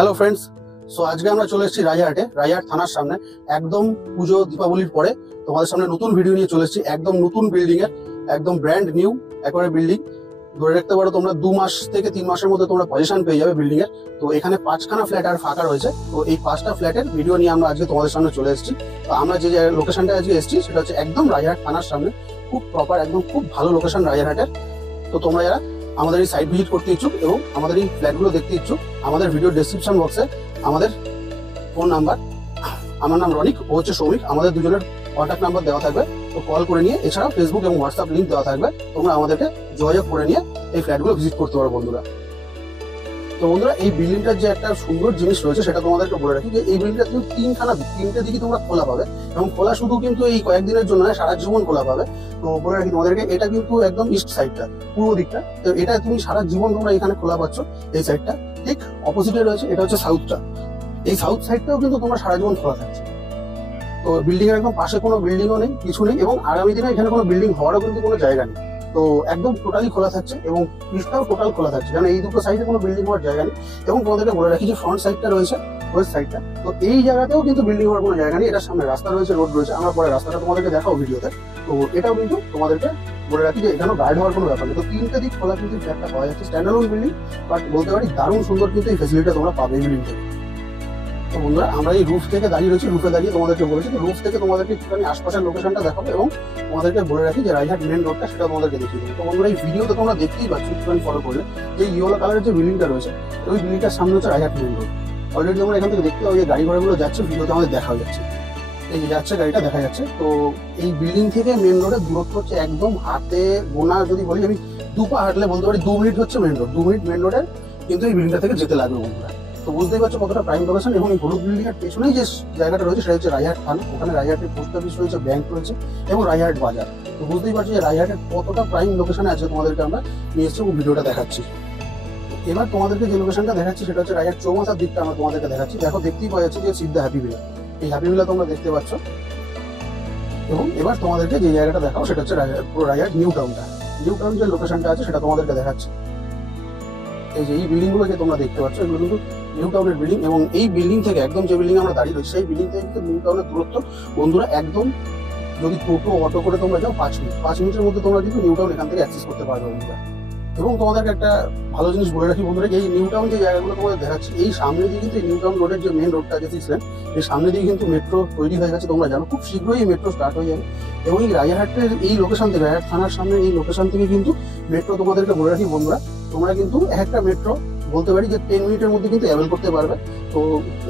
Hello friends, so আজকে আমরা চলে এসেছি রায়হাটে, রায়হাট থানার সামনে। একদম পুজো দীপাবলির পরে তোমাদের সামনে নতুন ভিডিও নিয়ে চলে এসেছি। একদম নতুন বিল্ডিং এর, একদম ব্র্যান্ড নিউ একবারে বিল্ডিং। ধরে রাখতে পারো তোমরা 2 মাস থেকে 3 মাসের মধ্যে তোমরা পজিশন পেয়ে যাবে বিল্ডিং এর। তো এখানে 5খানা ফ্ল্যাট আর ফাঁকা রয়েছে। তো এই 5টা ফ্ল্যাটের ভিডিও নিয়ে আমরা আজকে তোমাদের সামনে চলে এসেছি। তো আমরা যে লোকেশনটা আজকে এসেছি সেটা হচ্ছে একদম রায়হাট থানার সামনে, খুব প্রপার, একদম খুব ভালো লোকেশন রায়হাটের। তো তোমরা যারা আমাদের এই সাইট ভিজিট করতে ইচ্ছুক এবং আমাদের এই ফ্ল্যাটগুলো দেখতে ইচ্ছুক, আমাদের ভিডিও ডেসক্রিপশন বক্সে আমাদের ফোন নাম্বার, আমার নাম রনিক, ও হচ্ছে সৌমিক, আমাদের দুজনের কন্ট্যাক্ট নাম্বার দেওয়া থাকবে। তো কল করে নিয়ে, এছাড়াও ফেসবুক এবং হোয়াটসঅ্যাপ লিঙ্ক দেওয়া থাকবে, তোমরা আমাদেরকে যোগাযোগ করে নিয়ে এই ফ্ল্যাটগুলো ভিজিট করতে পারো বন্ধুরা। তো বন্ধুরা, এই বিল্ডিংটার যে একটা সুন্দর জিনিস রয়েছে সেটা তোমাদেরকে বলে রাখি যে এই বিল্ডিংটা কিন্তু তিনটে দিকে তোমরা খোলা পাবে, এবং খোলা শুধু কিন্তু এই কয়েকদিনের জন্য নয়, সারা জীবন খোলা পাবে। তো বলে রাখি তোমাদেরকে, এটা কিন্তু একদম ইস্ট সাইডটা, পূর্ব দিকটা। তো এটা তুমি সারা জীবন তোমরা এখানে খোলা পাচ্ছ। এই সাইডটা ঠিক অপোজিটে রয়েছে, এটা হচ্ছে সাউথটা। এই সাউথ সাইডটাও কিন্তু তোমরা সারা জীবন খোলা থাকছে। তো বিল্ডিং এর একদম পাশে কোনো বিল্ডিংও নেই, কিছু নেই, এবং আগামী দিনে এখানে কোনো বিল্ডিং হওয়ারও কিন্তু কোনো জায়গা নেই। তো একদম টোটালি খোলা থাকছে, এবং পিছটাও টোটাল খোলা থাকছে, কারণ এই দুটো সাইডে কোনো বিল্ডিং হওয়ার জায়গা নেই। এবং তোমাদেরকে বলে রাখি যে ফ্রন্ট সাইডটা রয়েছে, ওয়েস্ট সাইডটা, তো এই জায়গাতেও কিন্তু বিল্ডিং হওয়ার কোনো জায়গা নেই। এটার সামনে রাস্তা রয়েছে, রোড রয়েছে, আমরা পরে রাস্তাটা তোমাদেরকে দেখাও ভিডিওতে। তো এটাও কিন্তু তোমাদেরকে বলে রাখি যে এখানেও গাইড হওয়ার কোনো ব্যাপার নেই। তো তিনটে দিক খোলা কিন্তু ফ্ল্যাটটা পাওয়া যাচ্ছে, স্ট্যান্ডার্ড বিল্ডিং, বাট বলতে পারি দারুণ সুন্দর কিন্তু এই ফেসিলিটিটা তোমরা পাবে এই বিল্ডিং থেকে। তো বন্ধুরা, আমরা এই রুফ থেকে দাঁড়িয়ে রয়েছি, রুফে দাঁড়িয়ে তোমাদেরকে বলেছি তো রুফ থেকে তোমাদেরকে একটুখানি আশপাশের লোকেশনটা দেখাবো, এবং তোমাদেরকে বলে রাখি যে রায়হাট মেন রোডটা সেটা তোমাদেরকে দেখিয়ে দেবো। তো বন্ধুরা, এই ভিডিওতে তোমরা দেখতেই পাচ্ছ, একটুখানি ফলো করলে যে ইয়েলো কালারের যে বিল্ডিংটা রয়েছে, ওই বিল্ডিংটার সামনে হচ্ছে রায়হাট মেন রোড। অলরেডি আমরা এখান থেকে দেখতে পাবো যে গাড়ি ঘোড়াগুলো যাচ্ছে, ভিডিওতে আমাদের দেখা যাচ্ছে, এই যে যাচ্ছে গাড়িটা দেখা যাচ্ছে। তো এই বিল্ডিং থেকে মেন রোডের দূরত্ব হচ্ছে একদম হাতে গোনা, যদি বলি আমি 2 পা হাঁটলে বলতে পারি 2 মিনিট হচ্ছে মেন রোড, 2 মিনিট মেন রোডের কিন্তু এই বিল্ডিংটা থেকে যেতে লাগবে বন্ধুরা। তো বুঝতেই পারছো কতটা প্রাইম লোকেশন। এবং এই হলুদ বিল্ডিং এর পেছনেই যে জায়গাটা রয়েছে সেটা হচ্ছে রায়হাট থানা। ওখানে রায়হাটের পোস্ট অফিস রয়েছে, ব্যাংক রয়েছে, এবং রায়হাট বাজার। তো বুঝতেই পারছো যে রায়হাটের কতটা প্রাইম লোকেশনে আছে, তোমাদেরকে আমরা নিয়ে এসেছি এবং ভিডিওটা দেখাচ্ছি। এবার তোমাদেরকে যে লোকেশনটা দেখাচ্ছি সেটা হচ্ছে রায়হাট চৌমাথার দিকটা আমরা তোমাদেরকে দেখাচ্ছি। দেখো, দেখতেই পাওয়া যাচ্ছে যে সিদ্ধা হ্যাপি ভিলা, এই হ্যাপি ভিলা তোমরা দেখতে পাচ্ছ। এবং এবার তোমাদেরকে যে জায়গাটা দেখাও সেটা হচ্ছে রায়হাট নিউ টাউনটা। নিউ টাউন যে লোকেশনটা আছে সেটা তোমাদেরকে দেখাচ্ছি। এই যে এই বিল্ডিং গুলো যে তোমরা দেখতে পাচ্ছ, এগুলো কিন্তু নিউ টাউনের বিল্ডিং। এবং এই বিল্ডিং থেকে একদম যে বিল্ডিং আমরা দাঁড়িয়ে রয়েছি, সেই বিল্ডিং থেকে কিন্তু নিউ টাউনের দূরত্ব বন্ধুরা একদম, যদি টোটো অটো করে তোমরা যাও 5 মিনিটের মধ্যে তোমরা কিন্তু নিউ টাউন এখান থেকে অ্যাক্সেস করতে পারবে বন্ধুরা। এবং তোমাদেরকে একটা ভালো জিনিস বলে রাখি বন্ধুরা, এই নিউ টাউন যে জায়গাগুলো তোমাদের দেখাচ্ছি, এই সামনে দিয়ে কিন্তু নিউ টাউন রোডের যে মেন রোডটা আছে সিক্স লেন, এই সামনে দিয়ে কিন্তু মেট্রো তৈরি হয়ে গেছে। তোমরা জানো খুব শীঘ্রই এই মেট্রো স্টার্ট হয়ে যাবে। এবং এই রায়হাটের এই লোকেশন থেকে, রায়হাট থানার সামনে এই লোকেশন থেকে কিন্তু মেট্রো, তোমাদেরকে বলে রাখি বন্ধুরা, তোমরা কিন্তু একটা মেট্রো বলতে পারি যে 10 মিনিটের মধ্যে কিন্তু অ্যাভেল করতে পারবে। তো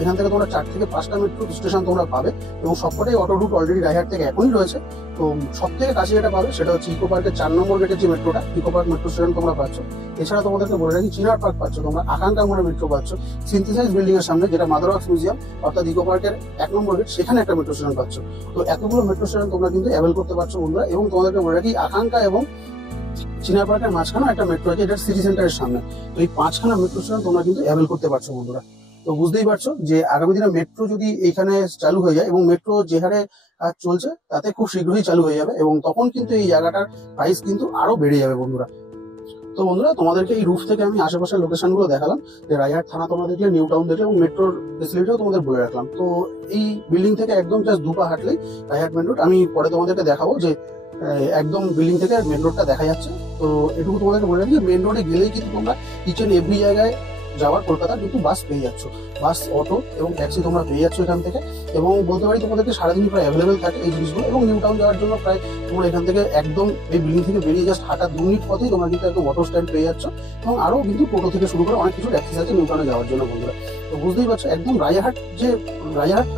এখান থেকে তোমরা 4 থেকে 5টা মেট্রো স্টেশন তোমরা পাবে, এবং সবকটাই অটো রুট অলরেডি রায়হাট থেকে এখনই রয়েছে। তো সব থেকে কাছে যেটা পাবে সেটা হচ্ছে ইকো পার্কের 4 নম্বর গেটের যে মেট্রোটা, ইকো পার্ক মেট্রো স্টেশন তোমরা পাচ্ছ। এছাড়া তোমাদেরকে বলে রাখি চিনার পার্ক পাচ্ছ, তোমরা আকাঙ্ক্ষা মোড়ে মেট্রো পাচ্ছ, সিনথেসাইজ বিল্ডিং এর সামনে যেটা মাদার ওয়ার্কস মিউজিয়াম অর্থাৎ ইকো পার্কের 1 নম্বর গেট, সেখানে একটা মেট্রো স্টেশন পাচ্ছ। তো এতগুলো মেট্রো স্টেশন তোমরা কিন্তু অ্যাভেল করতে পারছো বন্ধুরা। এবং তোমাদেরকে বলে রাখি আকাঙ্ক্ষা এবং চিনার পার্কের মাঝখানে একটা মেট্রো আছে, এটা সিটি সেন্টারের সামনে। তো এই 5খানা মেট্রো স্টেশন তোমরা কিন্তু অ্যাভেল করতে পারছো বন্ধুরা। তো বুঝতেই পারছো যে আগামী দিনে মেট্রো যদি এখানে চালু হয়ে যায়, এবং মেট্রো যে হারে কাজ চলছে তাতে খুব শীঘ্রই চালু হয়ে যাবে, এবং তখন কিন্তু এই জায়গাটার প্রাইস কিন্তু আরো বেড়ে যাবে বন্ধুরা। তো বন্ধুরা, তোমাদেরকে এই রুফ থেকে আমি আশেপাশের লোকেশন গুলো দেখালাম, যে রায়হাট থানা তোমরা দেখলে, নিউ টাউন দেখলে, এবং মেট্রোর ফেসিলিটিও তোমাদের বলে রাখলাম। তো এই বিল্ডিং থেকে একদম জাস্ট 2 পা হাঁটলেই রায়হাট মেন রোড। আমি পরে তোমাদেরকে দেখাবো যে একদম বিল্ডিং থেকে মেন রোডটা দেখা যাচ্ছে। তো এটুকু তোমাদেরকে বলে রাখি, মেন রোডে গেলেই কিন্তু তোমরা ইচ এন্ড এভরি জায়গায় যাওয়ার কলকাতার কিন্তু বাস পেয়ে যাচ্ছ, বাস, অটো এবং ট্যাক্সি তোমরা পেয়ে যাচ্ছ এখান থেকে। এবং বলতে পারি তোমাদেরকে সারাদিন প্রায় অ্যাভেলেবেল থাকে এই জিনিসগুলো। এবং নিউ টাউন যাওয়ার জন্য প্রায় তোমরা এখান থেকে একদম এই বিল্ডিং থেকে বেরিয়ে জাস্ট হাঁটা 2 মিনিট পথেই তোমরা কিন্তু একদম অটো স্ট্যান্ড পেয়ে যাচ্ছ, এবং আরো কিন্তু টোটো থেকে শুরু করে অনেক কিছু ট্যাক্সি আছে নিউ টাউনে যাওয়ার জন্য বন্ধুরা। তো বুঝতেই পারছো একদম রায়হাট যে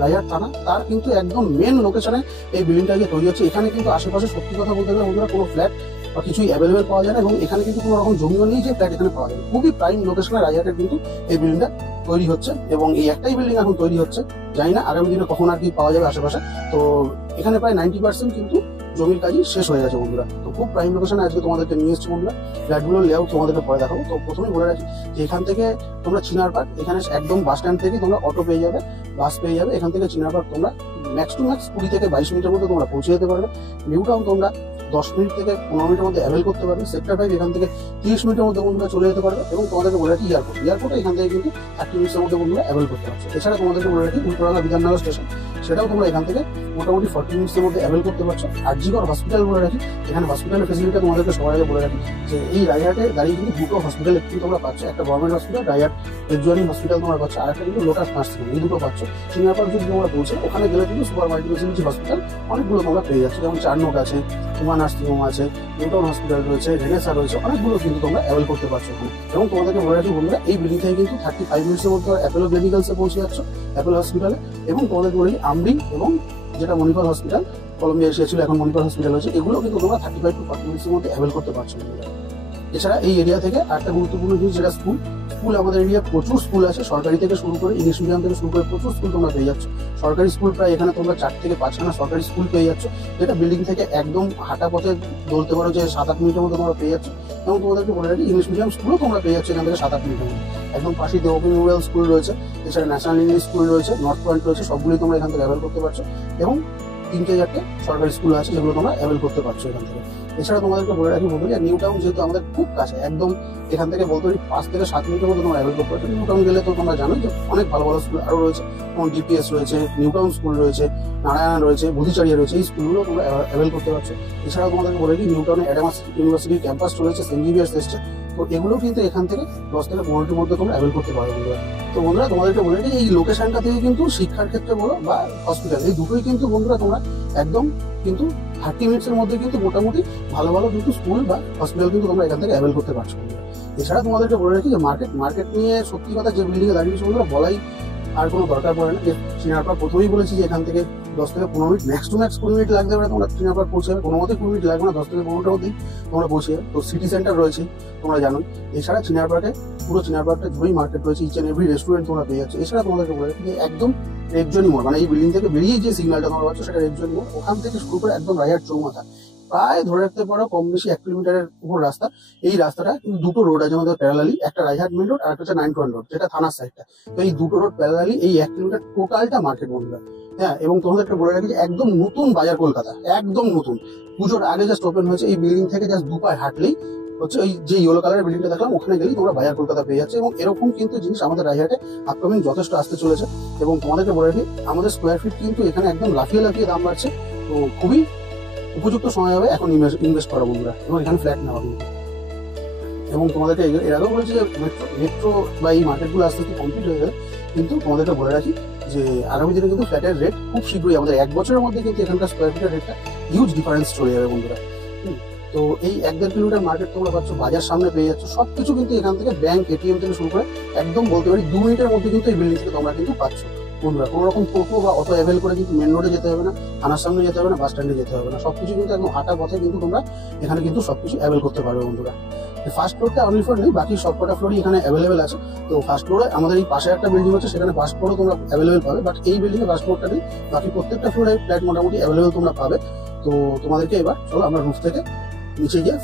রায়হাট থানা, তার কিন্তু একদম মেন লোকেশনে এই বিল্ডিংটা যে তৈরি হচ্ছে। এখানে কিন্তু আশেপাশে সত্যি কথা বলতে গেলে বন্ধুরা কোনো ফ্ল্যাট বা কিছুই অ্যাভেলেবেল পাওয়া যায় না, এবং এখানে কিন্তু কোনো রকম জমিও নেই যে ফ্ল্যাট এখানে পাওয়া যাবে। খুবই প্রাইম লোকেশনে রায়হাটের কিন্তু এই বিল্ডিংটা তৈরি হচ্ছে, এবং এই একটাই বিল্ডিং এখন তৈরি হচ্ছে। জানি না আগামী দিনে কখন আর কি পাওয়া যাবে আশেপাশে। তো এখানে প্রায় 90% কিন্তু জমির কাজই শেষ হয়ে গেছে বন্ধুরা। তো খুব প্রাইম লোকেশনে আজকে তোমাদেরকে নিয়ে এসেছি বন্ধুরা। ফ্ল্যাটগুলোর লেআউট তোমাদেরকে পরে দেখাবো। তো প্রথমেই বলে রাখি যে এখান থেকে তোমরা চিনার পার্ক, এখানে একদম বাস স্ট্যান্ড থেকে তোমরা অটো পেয়ে যাবে, বাস পেয়ে যাবে। এখান থেকে চিনার পার্ক তোমরা ম্যাক্স টু ম্যাক্স 20 থেকে 22 মিনিটের মধ্যে তোমরা পৌঁছে যেতে পারবে। নিউ টাউন তোমরা 10 মিনিট থেকে 15 মিনিটের মধ্যে অ্যাভেল করতে পারবে। সেক্টর 5 এখান থেকে 30 মিনিটের মধ্যে বন্ধুরা চলে যেতে পারবে। এবং তোমাদেরকে বলে রাখি এয়ারপোর্ট এখান থেকে কিন্তু 30 মিনিটের মধ্যে বন্ধুরা অ্যাভেল করতে পারছো। এছাড়া তোমাদেরকে বলে রাখি উল্টোডাঙ্গা বিধাননগর স্টেশন, সেটাও তোমরা এখান থেকে মোটামুটি 40 মিনিটের মধ্যে অ্যাভেল করতে পারছো। আরজিকর হসপিটাল বলে রাখি, এখানে হসপিটালের ফেসিলিটি তোমাদেরকে সবার আগে বলে রাখি যে এই রায়হাটে দাঁড়িয়ে কিন্তু দুটো হসপিটাল একটু তোমরা পাচ্ছ। একটা গভর্নমেন্ট হসপিটাল রায়হাট এফজুয়ানি হসপিটাল তোমরা পাচ্ছ, আর একটা কিন্তু লোটাস নার্সিং, এই দুটো পাচ্ছ। চিনার পার্ক যদি তোমরা পৌঁছে ওখানে গেলে কিন্তু সুপার মাল্টি স্পেশালিটি হসপিটাল অনেকগুলো তোমরা পেয়ে যাচ্ছ, যেমন 4 নোট আছে, কুমার নার্সিং হোম আছে, নিউটাউন হসপিটাল রয়েছে, রেনেসা রয়েছে, অনেকগুলো কিন্তু তোমরা অ্যাভেল করতে পারছো ওখানে। এবং তোমাদেরকে বলে রাখি বন্ধুরা এই বিল্ডিং থেকে কিন্তু 35 মিনিটের মধ্যে অ্যাপোলো মেডিকেলসে পৌঁছে যাচ্ছ, অ্যাপোলো হসপিটালে। এবং তোমাদেরকে বলি আমরি এবং যেটা মণিপাল হসপিটাল কলম্বিয়া এসেছিল এখন মণিপাল হসপিটাল হয়েছে, এগুলো কিন্তু তোমরা 35 to 40 মিনিটের মধ্যে অ্যাভেল করতে পারছো। এছাড়া এই এরিয়া থেকে আরেকটা গুরুত্বপূর্ণ জিনিস যেটা স্কুল আমাদের এরিয়া প্রচুর স্কুল আছে, সরকারি থেকে শুরু করে ইংলিশ মিডিয়াম থেকে শুরু করে প্রচুর স্কুল তোমরা পেয়ে যাচ্ছ। সরকারি স্কুল প্রায় এখানে তোমরা 4 থেকে 5খানা সরকারি স্কুল পেয়ে যাচ্ছ, যেটা বিল্ডিং থেকে একদম হাঁটা পথে বলতে পারো যে 7-8 মিনিটের মধ্যে তোমরা পেয়ে যাচ্ছ। এবং তোমাদেরকে বলে রাখি ইংলিশ মিডিয়াম স্কুলও তোমরা পেয়ে যাচ্ছ এখান থেকে 7-8 মিনিটের মধ্যে। একদম পাশেই দেওবি মেমোরিয়াল স্কুল রয়েছে, এছাড়া ন্যাশনাল ইংলিশ স্কুল রয়েছে, নর্থ পয়েন্ট রয়েছে, সবগুলি তোমরা এখান থেকে অ্যাভেল করতে পারছো। এবং 3-4টে সরকারি স্কুল আছে যেগুলো তোমরা অ্যাভেল করতে পারছো এখান থেকে। এছাড়া তোমাদেরকে বলে রাখি বন্ধুরা নিউ টাউন যেহেতু আমাদের খুব কাছে, একদম এখান থেকে বলতে পারি 5 থেকে 7 মিনিটের মধ্যে তোমরা অ্যাভেল করতে পারছো। নিউ টাউন গেলে তো তোমরা জানো যে অনেক ভালো ভালো স্কুল আরও রয়েছে, যেমন ডিপিএস রয়েছে, নিউ টাউন স্কুল রয়েছে, নারায়ণ রয়েছে, বুধিচারিয়া রয়েছে, এই স্কুলগুলো তোমরা অ্যাভেল করতে পারছো। এছাড়াও তোমাদেরকে বলে রাখি নিউ টাউনে অ্যাডামাস ইউনিভার্সিটির ক্যাম্পাস রয়েছে, সেন্ট জেভিয়ার্স এসছে, তো এগুলো কিন্তু এখান থেকে 10 থেকে 15 মধ্যে তোমরা অ্যাভেল করতে পারো বন্ধুরা। তো বন্ধুরা তোমাদেরকে বলে রাখি এই লোকেশনটা থেকে কিন্তু শিক্ষার ক্ষেত্রে বলো বা হসপিটাল, এই দুটোই কিন্তু বন্ধুরা তোমরা একদম কিন্তু 30 মিনিটের মধ্যে কিন্তু মোটামুটি ভালো ভালো কিন্তু স্কুল বা হসপিটাল কিন্তু তোমরা এখান থেকে অ্যাভেল করতে পারছো। এছাড়া তোমাদেরকে বলে রাখি যে মার্কেট নিয়ে সত্যি কথা যে বিল্ডিংয়ে দাঁড়িয়েছে বন্ধুরা বলাই আর কোনো দরকার পড়ে না। যে চিনার পার্ক প্রথমেই বলেছি যে এখান থেকে 10 থেকে 15 minute, max to max 20 minute লাগতে পারে তোমরা চিনার পার্ক পৌঁছে যাবে, কোনো মতে 20 মিনিট লাগবে না, 10 থেকে 15টার মধ্যেই তোমরা পৌঁছে যাবে। তো সিটি সেন্টার রয়েছে তোমরা জানো। এছাড়া চিনার পার্কে পুরো চিনার পার্কটা জুড়েই মার্কেট রয়েছে, ইচ অ্যান্ড এভরি রেস্টুরেন্ট তোমরা পেয়ে যাচ্ছ। এছাড়া তোমাদেরকে বলে রাখি যে একদম রেকজনি মোড়, মানে এই বিল্ডিং থেকে বেরিয়ে যে সিগন্যালটা তোমরা পাচ্ছ সেটা রেকজনি মোড়, ওখান থেকে শুরু করে একদম রায়হাট চৌমাথা প্রায় ধরে রাখতে পারো কম বেশি 1 কিলোমিটারের উপর রাস্তা। এই রাস্তাটা কিন্তু দুটো রোড আছে আমাদের প্যারালালি, একটা রায়হাট মেন রোড আর একটা হচ্ছে 9 রোড, যেটা থানার সাইডটা। তো এই দুটো রোড প্যারালালি এই 1 কিলোমিটার টোটালটা মার্কেট বন্ধুরা। হ্যাঁ, এবং তোমাদেরকে বলে রাখি যে একদম নতুন বাজার কলকাতা, একদম নতুন, পুজোর আগে জাস্ট ওপেন হয়েছে। এই বিল্ডিং থেকে জাস্ট 2 পায়ে হাঁটলেই হচ্ছে ওই যে ইয়েলো কালারের বিল্ডিংটা দেখলাম, ওখানে গেলেই তোমরা বাজার কলকাতা পেয়ে যাচ্ছে। এবং এরকম কিন্তু জিনিস আমাদের রায়হাটে আপকামিং যথেষ্ট আসতে চলেছে। এবং তোমাদেরকে বলে রাখি আমাদের স্কোয়ার ফিট কিন্তু এখানে একদম লাফিয়ে লাফিয়ে দাম বাড়ছে, তো খুবই উপযুক্ত সময় হবে এখন ইনভেস্ট করা বন্ধুরা, এবং এখানে ফ্ল্যাট নেওয়া কিন্তু। এবং তোমাদেরকে এর আগেও বলছি যে মেট্রো বা এই মার্কেটগুলো আস্তে আস্তে কমপ্লিট হয়ে যাবে, কিন্তু তোমাদেরকে বলে রাখি যে আগামী দিনে কিন্তু ফ্ল্যাটের রেট খুব শীঘ্রই আমাদের 1 বছরের মধ্যে কিন্তু এখানকার স্কোয়ার ফিটের রেটটা হিউজ ডিফারেন্স চলে যাবে বন্ধুরা। তো এই 1-1.5 কিলোমিটার মার্কেট তোমরা পাচ্ছ, বাজার সামনে পেয়ে যাচ্ছ, সবকিছু কিন্তু এখান থেকে ব্যাংক, এটিএম থেকে শুরু করে একদম বলতে পারি 2 মিনিটের মধ্যে কিন্তু এই বিল্ডিং থেকে তোমরা কিন্তু পাচ্ছ বন্ধুরা। কোনো রকম টোটো বা অটো অ্যাভেল করে কিন্তু মেন রোডে যেতে হবে না, থানার সামনে যেতে হবে না, বাস স্ট্যান্ডে যেতে হবে না, সবকিছু কিন্তু একদম হাঁটা পথে কিন্তু তোমরা এখানে কিন্তু সবকিছু অ্যাভেল করতে পারবে বন্ধুরা। ফার্স্ট ফ্লোরটা অনলি ফ্লোর নেই, বাকি সবকটা ফ্লোরই এখানে অ্যাভেলেবেল আছে। তো ফার্স্ট ফ্লোরে আমাদের এই পাশে একটা বিল্ডিং আছে, সেখানে ফার্স্ট ফ্লোরও তোমরা অ্যাভেলেবেল পাবে, বাট এই বিল্ডিং এ ফার্স্ট ফ্লোরটা নেই, বাকি প্রত্যেকটা ফ্লোরে ফ্ল্যাট মোটামুটি অ্যাভেলেবেল তোমরা পাবে। তো তোমাদেরকে এবার চলো আমরা রুফ থেকে নিচে গিয়ে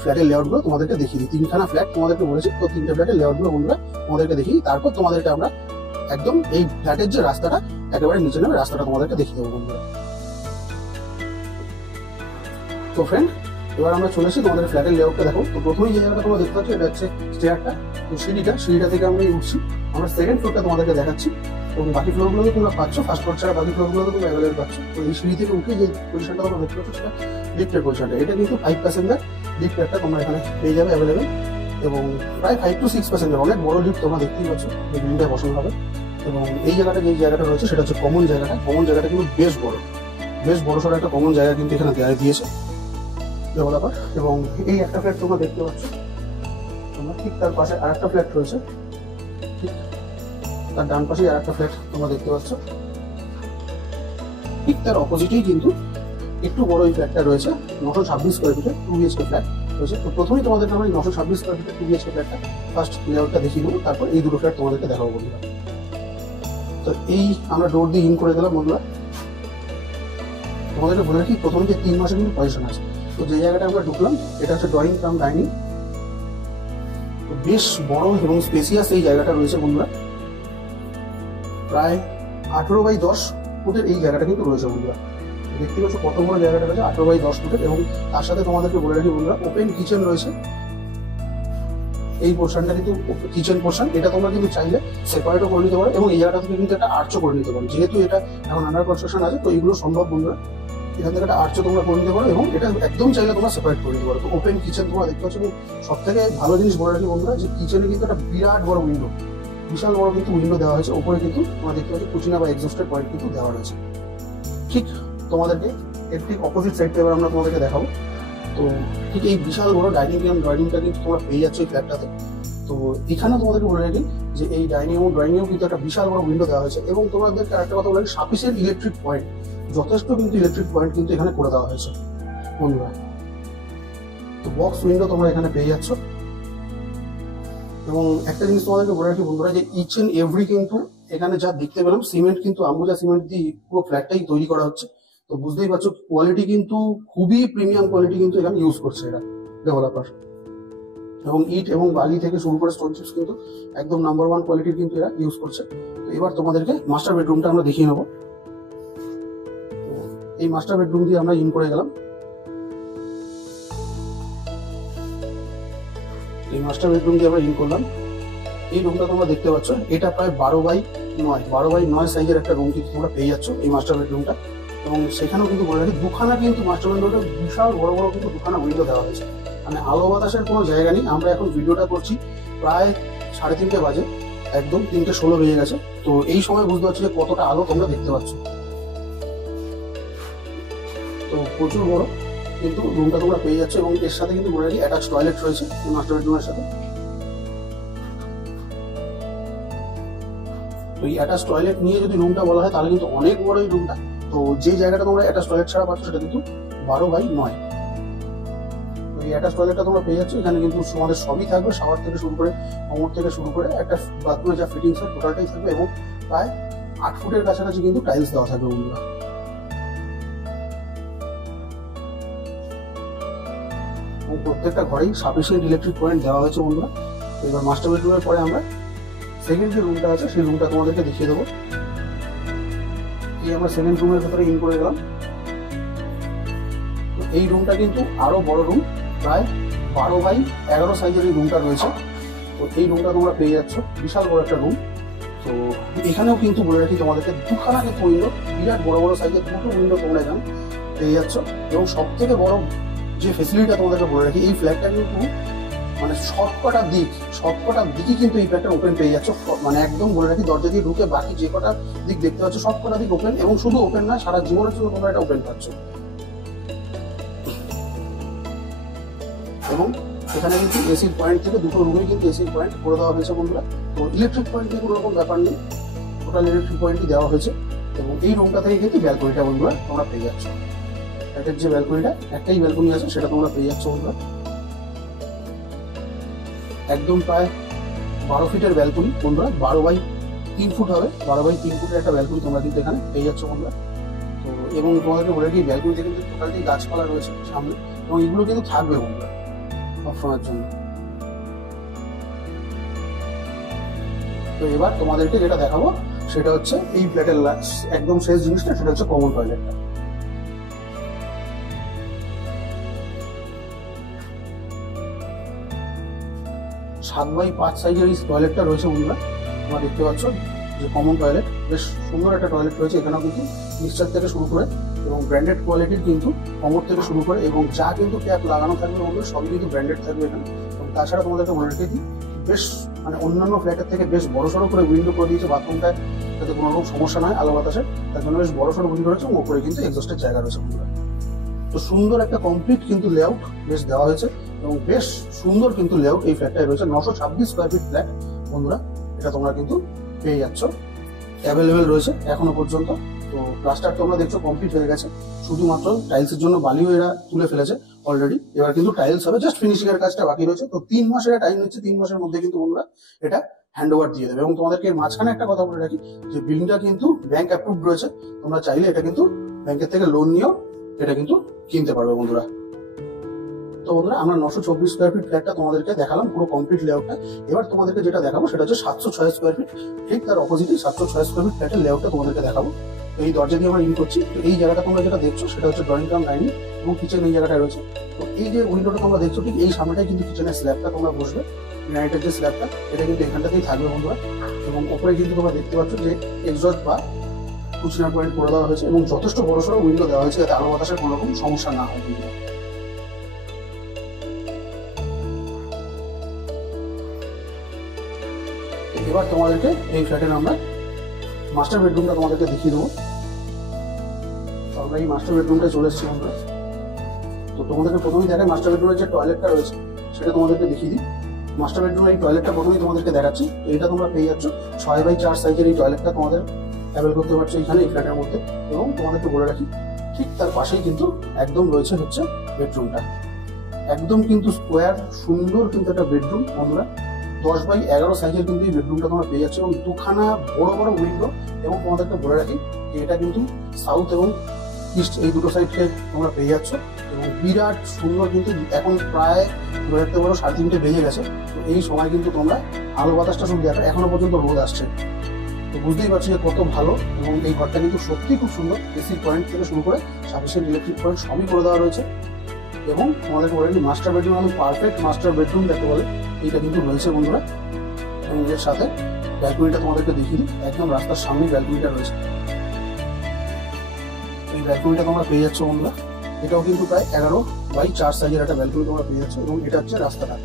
ফ্ল্যাটের লেআউটগুলো তোমাদেরকে দেখিয়ে দিই। 3খানা ফ্ল্যাট তোমাদেরকে বলেছি, তো 3টে ফ্ল্যাটের লেআউটগুলো বন্ধুরা তোমাদেরকে দেখিয়ে তারপর তোমাদেরকে আমরা একদম এই ফ্ল্যাটের যে রাস্তাটা একেবারে নিচে নেবে রাস্তাটা তোমাদেরকে দেখিয়ে দেবো বন্ধুরা। তো ফ্রেন্ড এবার আমরা চলে এসেছি তোমাদের ফ্ল্যাটের লেআউটটা দেখো। তো প্রথমেই যে জায়গাটা তোমরা দেখতে পাচ্ছ এটা হচ্ছে স্টেয়ারটা, তো সিঁড়িটা থেকে আমরা উঠছি। আমরা সেকেন্ড ফ্লোরটা তোমাদেরকে দেখাচ্ছি, এবং বাকি ফ্লোরগুলোকে তোমরা পাচ্ছ, ফার্স্ট ফ্লোর ছাড়া বাকি ফ্লোরগুলোকে তোমরা অ্যাভেলেবল পাচ্ছ। তো এই সিঁড়ি থেকে উঠে যে পজিশনটা তোমরা দেখতে পাচ্ছ সেটা লিফটের পজিশনটা, এটা কিন্তু 5 প্যাসেঞ্জার লিফট একটা তোমরা এখানে পেয়ে যাবে অ্যাভেলেবেল, এবং প্রায় 5 to 6 প্যাসেঞ্জার, অনেক বড় লিফট তোমরা দেখতেই পাচ্ছ যে বিল্ডিংটা বসানো হবে। এবং এই জায়গাটা যে জায়গাটা রয়েছে সেটা হচ্ছে কমন জায়গাটা কিন্তু বেশ বড় সড়ো একটা কমন জায়গা কিন্তু এখানে দিয়েছে ডেভেলপার। এবং এই একটা ফ্ল্যাট তোমরা দেখতে পাচ্ছ, তোমরা ঠিক তার পাশে আর একটা ফ্ল্যাট রয়েছে, ঠিক তার ডান পাশে আর একটা ফ্ল্যাট তোমরা দেখতে পাচ্ছ, ঠিক তার অপোজিটেই কিন্তু একটু বড় এই ফ্ল্যাটটা রয়েছে, 926 স্কোয়ার ফিটের 2 BHK ফ্ল্যাট রয়েছে। তো প্রথমেই তোমাদেরকে আমরা 926 স্কোয়ার ফিটের 2 BHK ফ্ল্যাটটা ফার্স্ট লেআউটটা দেখিয়ে দেবো, তারপর এই দুটো ফ্ল্যাট তোমাদেরকে দেখাবো বন্ধুরা। তো এই আমরা ডোর দিয়ে ইন করে দিলাম বন্ধুরা। তোমাদেরকে বলে রাখি প্রথমে যে 3 মাসের কিন্তু পজিশন আছে। তো যে জায়গাটা আমরা ঢুকলাম এটা হচ্ছে ড্রয়িং কাম ডাইনিং, বেশ বড় এবং স্পেসিয়াস এই জায়গাটা রয়েছে বন্ধুরা, প্রায় 18 বাই 10 ফুটের এই জায়গাটা কিন্তু রয়েছে বন্ধুরা। দেখতে পাচ্ছ কত বড় জায়গাটা রয়েছে, 18 বাই 10 ফুটের। এবং তার সাথে তোমাদেরকে বলে রাখি বন্ধুরা, ওপেন কিচেন রয়েছে। এই পোর্শনটা কিন্তু কিচেন পোর্শন, এটা তোমরা কিন্তু চাইলে সেপারেটও করে নিতে পারো এবং এই জায়গাটা থেকে কিন্তু একটা আর্চও করে নিতে পারো। যেহেতু এটা এখন আন্ডার কনস্ট্রাকশন আছে, তো এইগুলো সম্ভব বন্ধুরা। এখান থেকে একটা আর্চও তোমরা করে নিতে পারো এবং এটা একদম চাইলে তোমরা সেপারেট করে নিতে পারো। তো ওপেন কিচেন তোমরা দেখতে পাচ্ছ। সব থেকে ভালো জিনিস বলে রাখি বন্ধুরা, যে কিচেনে কিন্তু একটা বিরাট বড় উইন্ডো, বিশাল বড় কিন্তু উইন্ডো দেওয়া হয়েছে। ওপরে কিন্তু তোমরা দেখতে পাচ্ছ কুচিনা বা এক্সস্টের পয়েন্ট কিন্তু দেওয়া রয়েছে। ঠিক তোমাদেরকে এর ঠিক অপোজিট সাইডটা এবার আমরা তোমাদেরকে দেখাবো। তো ঠিক এই বিশাল বড় ড্রাইনিংটা কিন্তু তোমরা পেয়ে যাচ্ছ এই ফ্ল্যাটটাতে। তো এখানে তোমাদেরকে বলে রাখি যে এই ড্রাইনিং কিন্তু একটা বিশাল বড় উইন্ডো দেওয়া হয়েছে এবং তোমাদেরকে আরেকটা কথা বলে রাখি, সাফিসিয়েন্ট ইলেকট্রিক পয়েন্ট, যথেষ্ট কিন্তু ইলেকট্রিক পয়েন্ট কিন্তু এখানে করে দেওয়া হয়েছে বন্ধুরা। তো বক্স উইন্ডো তোমরা এখানে পেয়ে যাচ্ছ। এবং একটা জিনিস তোমাদেরকে বলে রাখি বন্ধুরা, যে ইচ এন্ড এভরি কিন্তু এখানে যা দেখতে পেলাম, সিমেন্ট কিন্তু আম্বুজা সিমেন্ট দিয়ে পুরো ফ্ল্যাটটাই তৈরি করা হচ্ছে। তো বুঝতেই পারছো কোয়ালিটি কিন্তু খুবই প্রিমিয়াম কোয়ালিটি কিন্তু এখানে ইউজ করছে এরা ডেভেলপার। এবং ইট এবং বালি থেকে শুরু করে স্টোন চিপস কিন্তু একদম নাম্বার 1 কোয়ালিটির কিন্তু এরা ইউজ করছে। তো এবার তোমাদেরকে মাস্টার বেডরুমটা আমরা দেখিয়ে নেবো। তো এই মাস্টার বেডরুম দিয়ে আমরা ইন করে গেলাম। এই মাস্টার বেডরুম দিয়ে আমরা ইন করলাম। এই রুমটা তোমরা দেখতে পাচ্ছ, এটা প্রায় 12 বাই 9 সাইজের একটা রুম কিন্তু তোমরা পেয়ে যাচ্ছ এই মাস্টার বেডরুমটা। এবং সেখানেও কিন্তু বলে রাখি দুখানা কিন্তু মাস্টার বেডরুমটা বিশাল বড় বড় কিন্তু দুখানা উইন্ডো দেওয়া হয়েছে। মানে আলো বাতাসের কোনো জায়গা নেই। আমরা এখন ভিডিওটা করছি প্রায় 3:30 বাজে, একদম 3:16 বেজে গেছে। তো এই সময় বুঝতে পারছি যে কতটা আলো তোমরা দেখতে পাচ্ছ। তো প্রচুর বড় কিন্তু রুমটা তোমরা পেয়ে যাচ্ছ এবং এর সাথে কিন্তু বলে রাখি অ্যাটাচ টয়লেট রয়েছে এই মাস্টার বেডরুমের সাথে। তো এই অ্যাটাচ টয়লেট নিয়ে যদি রুমটা বলা হয় তাহলে কিন্তু অনেক বড় এই রুমটা। তো যে জায়গাটা তোমরা অ্যাটাচ টয়লেট ছাড়া পাচ্ছ সেটা কিন্তু 12 বাই 9। তো এই অ্যাটাচ টয়লেটটা তোমরা পেয়ে যাচ্ছ। এখানে কিন্তু তোমাদের সবই থাকবে, শাওয়ার থেকে শুরু করে কোমর থেকে শুরু করে একটা বাথরুমে যা ফিটিংস হয় টোটালটাই থাকবে এবং প্রায় 8 ফুটের কাছাকাছি কিন্তু টাইলস দেওয়া থাকবে বন্ধুরা। এবং প্রত্যেকটা ঘরেই সাফিসিয়েন্ট ইলেকট্রিক পয়েন্ট দেওয়া হয়েছে বন্ধুরা। তো এবার মাস্টার বেডরুমের পরে আমরা সেকেন্ড যে রুমটা আছে সেই রুমটা তোমাদেরকে দেখিয়ে দেবো। এই আমরা সেকেন্ড রুমের ভেতরে ইন করে গেলাম। তো এই রুমটা কিন্তু আরো বড় রুম, প্রায় 12 বাই 11 সাইজের এই রুমটা রয়েছে। তো এই রুমটা তোমরা পেয়ে যাচ্ছ, বিশাল বড় একটা রুম। তো এখানেও কিন্তু বলে রাখি তোমাদেরকে দুখানা কিন্তু উইন্ডো, বিরাট বড় বড় সাইজের দুটো উইন্ডো তোমরা এখানে পেয়ে যাচ্ছ। এবং সব থেকে বড় যে ফেসিলিটিটা তোমাদেরকে বলে রাখি, এই ফ্ল্যাটটা কিন্তু মানে সবকটা দিকই কিন্তু এই ফ্ল্যাটটা ওপেন পেয়ে যাচ্ছ। মানে একদম বলে রাখি দরজা দিয়ে ঢুকে বাকি যে কটা দিক দেখতে পাচ্ছ সবকটা দিক ওপেন। এবং শুধু ওপেন না, সারা জীবনের জন্য তোমরা এটা ওপেন পাচ্ছ। এবং এখানে কিন্তু এসির পয়েন্ট থেকে দুটো রুমে কিন্তু এসির পয়েন্ট করে দেওয়া হয়েছে বন্ধুরা। তো ইলেকট্রিক পয়েন্ট নিয়ে কোনো রকম ব্যাপার নেই, টোটাল ইলেকট্রিক পয়েন্টই দেওয়া হয়েছে। এবং এই রুমটা থেকে কিন্তু ব্যালকনিটা বন্ধুরা তোমরা পেয়ে যাচ্ছ। এটার যে ব্যালকনিটা, একটাই ব্যালকনি আছে, সেটা তোমরা পেয়ে যাচ্ছ বন্ধুরা। একদম প্রায় 12 ফিটের ব্যালকনি বন্ধুরা, 12 বাই 3 ফুট হবে। 12 বাই 3 ফুটের একটা ব্যালকনি তোমরা কিন্তু এখানে পেয়ে যাচ্ছ বন্ধুরা। তো এবং তোমাদেরকে বলে রাখি ব্যালকনিতে কিন্তু টোটালি গাছপালা রয়েছে সামনে এবং এগুলো কিন্তু থাকবে বন্ধুরা সবসময়ের জন্য। তো এবার তোমাদেরকে যেটা দেখাবো সেটা হচ্ছে এই ফ্ল্যাটের একদম শেষ জিনিসটা, সেটা হচ্ছে কমন টয়লেটটা। 7 বাই 5 সাইজের এই টয়লেটটা রয়েছে বন্ধুরা। তোমরা দেখতে পাচ্ছ যে কমন টয়লেট, বেশ সুন্দর একটা টয়লেট রয়েছে। এখানেও কিন্তু মিক্সচার থেকে শুরু করে এবং ব্র্যান্ডেড কোয়ালিটির কিন্তু কমর থেকে শুরু করে এবং যা কিন্তু ট্যাপ লাগানো থাকবে বন্ধুরা সবই কিন্তু ব্র্যান্ডেড থাকবে এখানে। এবং তাছাড়া তোমাদেরকে মনে রেখে দিই, বেশ মানে অন্যান্য ফ্ল্যাটের থেকে বেশ বড়সড় করে উইন্ডো করে দিয়েছে বাথরুমটায়, যাতে কোনো রকম সমস্যা নয় আলো বাতাসের। তার জন্য বেশ বড়সড় উইন্ডো রয়েছে এবং ওপরে কিন্তু এক্সস্টের জায়গা রয়েছে বন্ধুরা। তো সুন্দর একটা কমপ্লিট কিন্তু লেআউট বেশ দেওয়া হয়েছে এবং বেশ সুন্দর কিন্তু লেআউট এই ফ্ল্যাটটায় রয়েছে। 926 স্কোয়ার ফিট ফ্ল্যাট বন্ধুরা, এটা তোমরা কিন্তু পেয়ে যাচ্ছ, অ্যাভেলেবেল রয়েছে এখনো পর্যন্ত। তো প্লাস্টার তোমরা দেখছো কমপ্লিট হয়ে গেছে, শুধুমাত্র টাইলসের জন্য বালিও এরা তুলে ফেলেছে অলরেডি। এবার কিন্তু টাইলস হবে, জাস্ট ফিনিশিং এর কাজটা বাকি রয়েছে। তো 3 মাসের টাইম নিচ্ছে, 3 মাসের মধ্যে কিন্তু বন্ধুরা এটা হ্যান্ড ওভার দিয়ে দেবে। এবং তোমাদেরকে মাঝখানে একটা কথা বলে রাখি যে বিল্ডিংটা কিন্তু ব্যাংক অ্যাপ্রুভড রয়েছে, তোমরা চাইলে এটা কিন্তু ব্যাংকের থেকে লোন নিয়েও এটা কিন্তু কিনতে পারবে বন্ধুরা। তো বন্ধুরা আমরা 924 স্কোয়ার ফিট ফ্ল্যাটটা তোমাদেরকে দেখালাম পুরো কমপ্লিট লেআউটটা। এবার তোমাদেরকে যেটা দেখাবো সেটা হচ্ছে 706 স্কোয়ার ফিট, ঠিক তার অপোজিটে 706 স্কোয়ার ফিট ফ্ল্যাটের লেআউটটা তোমাদেরকে দেখাবো। এই দরজা দিয়ে আমরা ইন করছি। তো এই জায়গাটা তোমরা যেটা দেখছো সেটা হচ্ছে ড্রয়িং কাম ডাইনিং এবং কিচেন এই জায়গাটা রয়েছে। তো এই যে উইন্ডোটা তোমরা দেখছো ঠিক এই সামনেটাই কিন্তু কিচেনের স্ল্যাবটা তোমরা বসবে, গ্রানাইটের যে স্ল্যাবটা এটা কিন্তু এখানটাতেই থাকবে বন্ধুরা। এবং ওপরে কিন্তু তোমরা দেখতে পাচ্ছ যে এক্সস্ট বা কুশনার পয়েন্ট করে দেওয়া হয়েছে এবং যথেষ্ট বড় সড়ো উইন্ডো দেওয়া হয়েছে যাতে আলো বাতাসের কোনো রকম সমস্যা না হয় বন্ধুরা। এবার তোমাদেরকে এই ফ্ল্যাটের আমরা মাস্টার বেডরুমটা তোমাদেরকে দেখিয়ে দেবো। তো আমরা এই মাস্টার বেডরুমটা চলে এসেছি আমরা। তো তোমাদেরকে প্রথমেই দেখাই মাস্টার বেডরুমের যে টয়লেটটা রয়েছে সেটা তোমাদেরকে দেখিয়ে দিই। মাস্টার বেডরুমের এই টয়লেটটা প্রথমেই তোমাদেরকে দেখাচ্ছি। তো এটা তোমরা পেয়ে যাচ্ছ 6x4 সাইজের এই টয়লেটটা তোমাদের অ্যাভেল করতে পারছো এখানে এই ফ্ল্যাটের মধ্যে। এবং তোমাদেরকে বলে রাখি ঠিক তার পাশেই কিন্তু একদম রয়েছে হচ্ছে বেডরুমটা, একদম কিন্তু স্কোয়ার সুন্দর কিন্তু একটা বেডরুম বন্ধুরা। 10x11 সাইজের কিন্তু এই বেডরুমটা তোমরা পেয়ে যাচ্ছ এবং দুখানা বড় বড় উইন্ডো। এবং তোমাদেরকে বলে রাখি যে এটা কিন্তু সাউথ এবং ইস্ট এই দুটো সাইডকে তোমরা পেয়ে যাচ্ছ এবং বিরাট সুন্দর। কিন্তু এখন প্রায় ধরে রাখতে পারো 3:30 বেজে গেছে। তো এই সময় কিন্তু তোমরা আলো বাতাসটা শুধু দেখো, এখনো পর্যন্ত রোদ আসছে। তো বুঝতেই পারছি যে কত ভালো। এবং এই ঘরটা কিন্তু সত্যি খুব সুন্দর, এসির পয়েন্ট থেকে শুরু করে সাফিসিয়েন্ট ইলেকট্রিক পয়েন্ট সবই করে দেওয়া রয়েছে। এবং তোমাদেরকে বলে রাখি মাস্টার বেডরুম আমি পারফেক্ট মাস্টার বেডরুম যাকে বলে এইটা কিন্তু রয়েছে বন্ধুরা। এবং এর সাথে ব্যালকনিটা তোমাদেরকে দেখিয়ে দিই, একদম রাস্তার সামনে ব্যালকনিটা রয়েছে। এই ব্যালকনিটা তোমরা পেয়ে যাচ্ছ বন্ধুরা। এটাও কিন্তু প্রায় 11x4 সাইজের একটা ব্যালকনি তোমরা পেয়ে যাচ্ছ। এবং এটা হচ্ছে রাস্তাটা,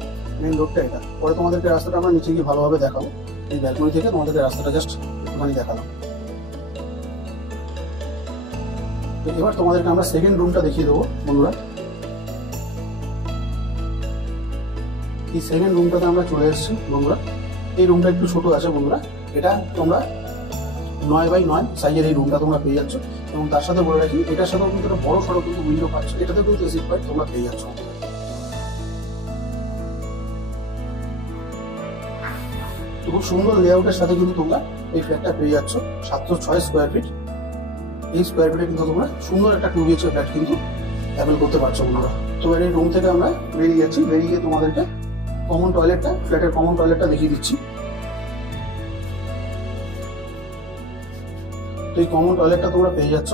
মেইন রোডটা এটা। পরে তোমাদেরকে রাস্তাটা আমরা নিচে গিয়ে ভালোভাবে দেখাবো। এই ব্যালকনি থেকে তোমাদেরকে রাস্তাটা জাস্ট একটুখানি দেখালাম। তো এবার তোমাদেরকে আমরা সেকেন্ড রুমটা দেখিয়ে দেবো বন্ধুরা। এই সেকেন্ড রুমটাতে আমরা চলে এসেছি বন্ধুরা। এই রুমটা একটু ছোট আছে বন্ধুরা। এটা তোমরা 9x9 সাইজের এই রুমটা তোমরা পেয়ে যাচ্ছ। এবং তার সাথে বলে রাখি এটার সাথেও কিন্তু একটা বড় সড়ো কিন্তু উইন্ডো পাচ্ছ, এটাতেও কিন্তু এসি পয়েন্ট তোমরা পেয়ে যাচ্ছ। তো খুব সুন্দর লেআউটের সাথে কিন্তু তোমরা এই ফ্ল্যাটটা পেয়ে যাচ্ছ 706 স্কোয়ার ফিট। এই স্কোয়ার ফিটে কিন্তু তোমরা সুন্দর একটা 2 BHK ফ্ল্যাট কিন্তু অ্যাভেল করতে পারছো বন্ধুরা। তো এই রুম থেকে আমরা বেরিয়ে যাচ্ছি, বেরিয়ে তোমাদেরকে কমন টয়লেটটা, ফ্ল্যাটের কমন টয়লেটটা দেখিয়ে দিচ্ছি। তো এই কমন টয়লেটটা তোমরা পেয়ে যাচ্ছ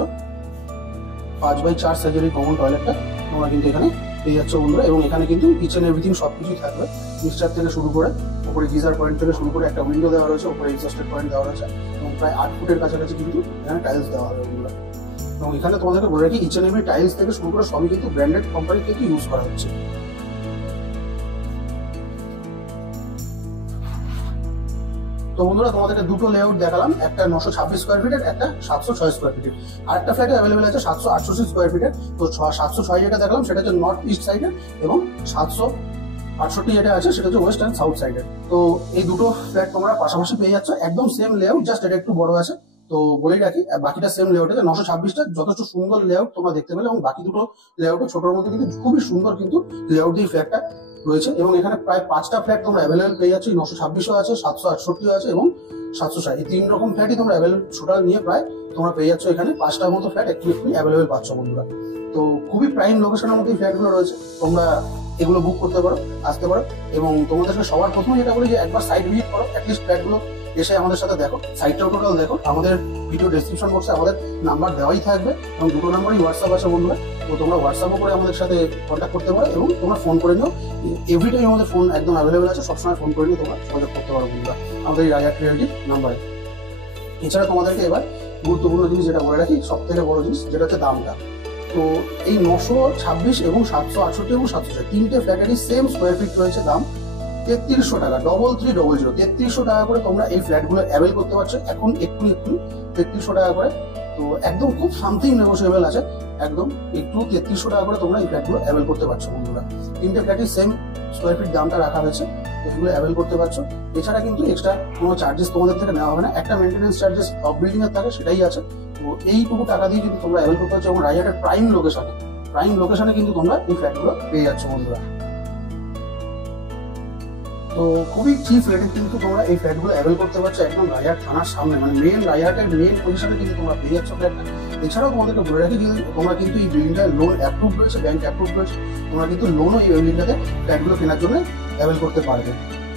5x4 সাইজের এই কমন টয়লেটটা তোমরা কিন্তু এখানে পেয়ে যাচ্ছ বন্ধুরা। এবং এখানে কিন্তু কিচেন এভরিথিং সবকিছুই থাকবে, মিক্সচার থেকে শুরু করে উপরে গিজার পয়েন্ট থেকে শুরু করে একটা উইন্ডো দেওয়া রয়েছে, উপরে এক্সস্টেড পয়েন্ট দেওয়া রয়েছে এবং প্রায় 8 ফুটের কাছাকাছি কিন্তু এখানে টাইলস দেওয়া হবে বন্ধুরা। এবং এখানে তোমাদেরকে বলে রাখি কিচেন এভরি টাইলস থেকে শুরু করে সবই কিন্তু ব্র্যান্ডেড কোম্পানি থেকে ইউজ করা হচ্ছে। তো বন্ধুরা তোমাদেরকে দুটো লেআউট দেখালাম, একটা 926 স্কোয়ার ফিটের, একটা 706 স্কোয়ার ফিটের। আরেকটা ফ্ল্যাটে অ্যাভেলেবেল আছে 768 স্কোয়ার ফিটের। তো 706 যেটা দেখালাম সেটা হচ্ছে নর্থ ইস্ট সাইডের এবং 768 যেটা আছে সেটা হচ্ছে ওয়েস্ট অ্যান্ড সাউথ সাইডের। তো এই দুটো ফ্ল্যাট তোমরা পাশাপাশি পেয়ে যাচ্ছ, একদম সেম লেআউট, জাস্ট এটা একটু বড় আছে। তো বলেই রাখি বাকিটা সেম লেআউট আছে। 926টা যথেষ্ট সুন্দর লেআউট তোমরা দেখতে পেলে এবং বাকি দুটো লেআউটও ছোটোর মধ্যে কিন্তু খুবই সুন্দর কিন্তু লেআউট দিয়ে ফ্ল্যাটটা রয়েছে। এবং এখানে প্রায় 5টা ফ্ল্যাট তোমরা অ্যাভেলেবেল পেয়ে যাচ্ছ, 926ও আছে, 768ও আছে এবং 760। এই 3 রকম ফ্ল্যাটই তোমরা অ্যাভেলেবেল টোটাল নিয়ে প্রায় তোমরা পেয়ে যাচ্ছ এখানে 5টার মতো ফ্ল্যাট একটু অ্যাভেলেবেল পাচ্ছ বন্ধুরা। তো খুবই প্রাইম লোকেশনের মধ্যে এই ফ্ল্যাটগুলো রয়েছে, তোমরা এগুলো বুক করতে পারো, আসতে পারো। এবং তোমাদেরকে সবার প্রথমে যেটা বলি যে একবার সাইট ভিজিট করো, অ্যাটলিস্ট ফ্ল্যাটগুলো এসে আমাদের সাথে দেখো, সাইটটাও টোটাল দেখো। আমাদের ভিডিও ডেসক্রিপশন বক্সে আমাদের নাম্বার দেওয়াই থাকবে এবং দুটো নাম্বারই হোয়াটসঅ্যাপ আছে বন্ধুরা। তো তোমরা হোয়াটসঅ্যাপও করে আমাদের সাথে কন্ট্যাক্ট করতে পারো এবং তোমরা ফোন করে নিও, এভরি টাইম আমাদের ফোন একদম অ্যাভেলেবেল আছে, সবসময় ফোন করে নিয়ে তোমরা যোগাযোগ করতে পারো বন্ধুরা আমাদের এই রাজহাট রিয়েলটি নাম্বারে। এছাড়া তোমাদেরকে এবার গুরুত্বপূর্ণ জিনিস যেটা বলে রাখি, সব থেকে বড় জিনিস যেটা হচ্ছে দামটা। তো এই 926 এবং 768 এবং 760 তিনটে ফ্ল্যাটেরই সেম স্কোয়ার ফিট রয়েছে দাম 3300 টাকা, 3300 3300 টাকা করে তোমরা এই ফ্ল্যাটগুলো অ্যাভেল করতে পারছো এখন এক্ষুনি 3300 টাকা করে। তো একদম খুব সামথিং নেগোসিয়েবল আছে, একদম একটু 3300 টাকা করে তোমরা এই ফ্ল্যাটগুলো অ্যাভেল করতে পারছো বন্ধুরা। তিনটে ফ্ল্যাটই সেম স্কোয়ার ফিট দামটা রাখা হয়েছে, এগুলো অ্যাভেল করতে পারছো। এছাড়া কিন্তু এক্সট্রা কোনো চার্জেস তোমাদের থেকে নেওয়া হবে না, একটা মেনটেন্যান্স চার্জেস টপ বিল্ডিং এর থাকে সেটাই আছে। তো এইটুকু টাকা দিয়ে কিন্তু তোমরা অ্যাভেল করতে পারছো এবং রাজহাটের প্রাইম লোকেশনে কিন্তু তোমরা এই ফ্ল্যাটগুলো পেয়ে যাচ্ছ বন্ধুরা। তো খুবই চিপ রেটে কিন্তু তোমরা এই ফ্ল্যাটগুলো অ্যাভেল করতে পারছো একদম রাজহাট থানার সামনে, মানে মেন রাজহাটের মেন পজিশনে কিন্তু তোমরা পেয়ে যাচ্ছ ফ্ল্যাটটা। এছাড়াও তোমাদেরকে বলে রাখি যে তোমরা কিন্তু এই বিল্ডিংটা লোন অ্যাপ্রুভ রয়েছে, ব্যাংক অ্যাপ্রুভ রয়েছে, তোমরা কিন্তু লোনও এই বিল্ডিংটাতে ফ্ল্যাটগুলো কেনার জন্য অ্যাভেল করতে পারবে।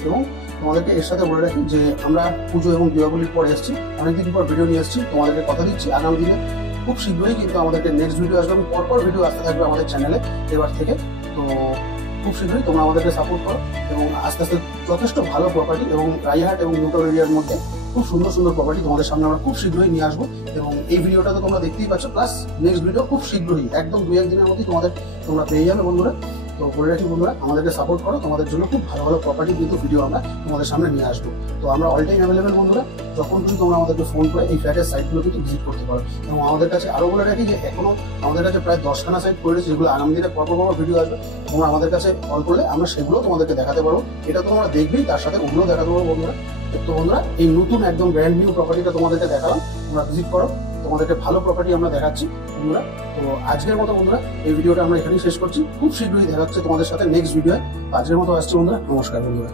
এবং তোমাদেরকে এর সাথে বলে রাখি যে আমরা পুজো এবং দীপাবলির পরে এসেছি, অনেকদিন পর ভিডিও নিয়ে এসেছি। তোমাদেরকে কথা দিচ্ছি আগামী দিনে খুব শীঘ্রই কিন্তু আমাদেরকে নেক্সট ভিডিও আসবে এবং পরপর ভিডিও আসতে থাকবে আমাদের চ্যানেলে এবার থেকে। তো খুব শীঘ্রই তোমরা আমাদেরকে সাপোর্ট করো এবং আস্তে আস্তে যথেষ্ট ভালো প্রপার্টি এবং রায়হাট এবং নিউটাউন এরিয়ার মধ্যে খুব সুন্দর সুন্দর প্রপার্টি তোমাদের সামনে আমরা খুব শীঘ্রই নিয়ে আসবো। এবং এই ভিডিওটা তো তোমরা দেখতেই পাচ্ছ, প্লাস নেক্সট ভিডিও খুব শীঘ্রই একদম 2-1 দিনের মধ্যেই তোমরা পেয়ে যাবে বন্ধুরা। তো বলে রাখি বন্ধুরা, আমাদেরকে সাপোর্ট করো, তোমাদের জন্য খুব ভালো ভালো প্রপার্টি কিন্তু ভিডিও আমরা তোমাদের সামনে নিয়ে আসবো। তো আমরা অল টাইম অ্যাভেলেবেল বন্ধুরা, যখন খুশি তোমরা আমাদেরকে ফোন করে এই ফ্ল্যাটের সাইটগুলো কিন্তু ভিজিট করতে পারো। এবং আমাদের কাছে আরও বলে রাখি যে এখনো আমাদের কাছে প্রায় 10খানা সাইট পড়ে রয়েছে, যেগুলো আগামী দিনে পরপর ভিডিও আসবে। তোমরা আমাদের কাছে কল করলে আমরা সেগুলো তোমাদেরকে দেখাতে পারবো। এটা তোমরা দেখবেই, তার সাথে ওগুলো দেখাতে পারবো বন্ধুরা। তো বন্ধুরা, এই নতুন একদম ব্র্যান্ড নিউ প্রপার্টিটা তোমাদেরকে দেখালাম, তোমরা ভিজিট করো, তোমাদেরকে ভালো প্রপার্টি আমরা দেখাচ্ছি বন্ধুরা। তো আজকের মতো বন্ধুরা এই ভিডিওটা আমরা এখানেই শেষ করছি। খুব শীঘ্রই দেখা হচ্ছে তোমাদের সাথে নেক্সট ভিডিও। আজকের মতো আসছি বন্ধুরা, নমস্কার বন্ধুরা।